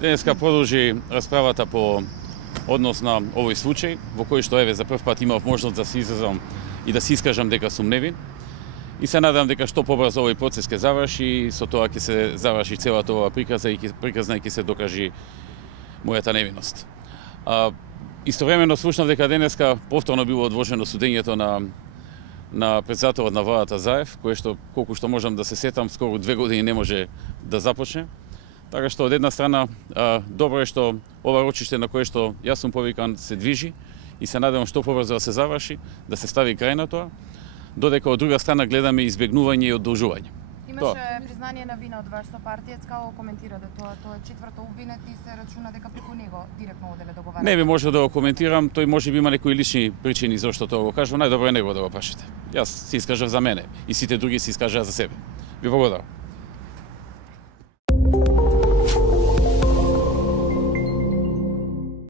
Денеска продолжи расправата по однос на овој случај, во кој што еве за прв пат имав можност да се изразам и да се искажам дека сум невин. И се надам дека што побрзо овој процес ќе заврши и со тоа ќе се заврши целата оваа приказна и ќе се докажи мојата невиност. Истовремено слушнав дека денеска повторно било одложено судењето на председателот на владата Заев, кое што колку што можам да се сетам скоро 2 години не може да започне. Така што од една страна добро е што ова рочиште на кое што јас сум повикан се движи и се надевам што побрзо да се заврши, да се стави крај на тоа, додека од друга страна гледаме избегнување и одолжување. Имаше признание на вина од вашата партија, како коментирате тоа? Тоа е четврто обвинет и се рачуна дека преку него директно оделе договарате. Не би може да го коментирам, тој може би има некои лични причини зашто тоа го кажува, најдобро е него да го прашате. Јас се искажав за мене и сите други се искажаа за себе. Ви благодарам.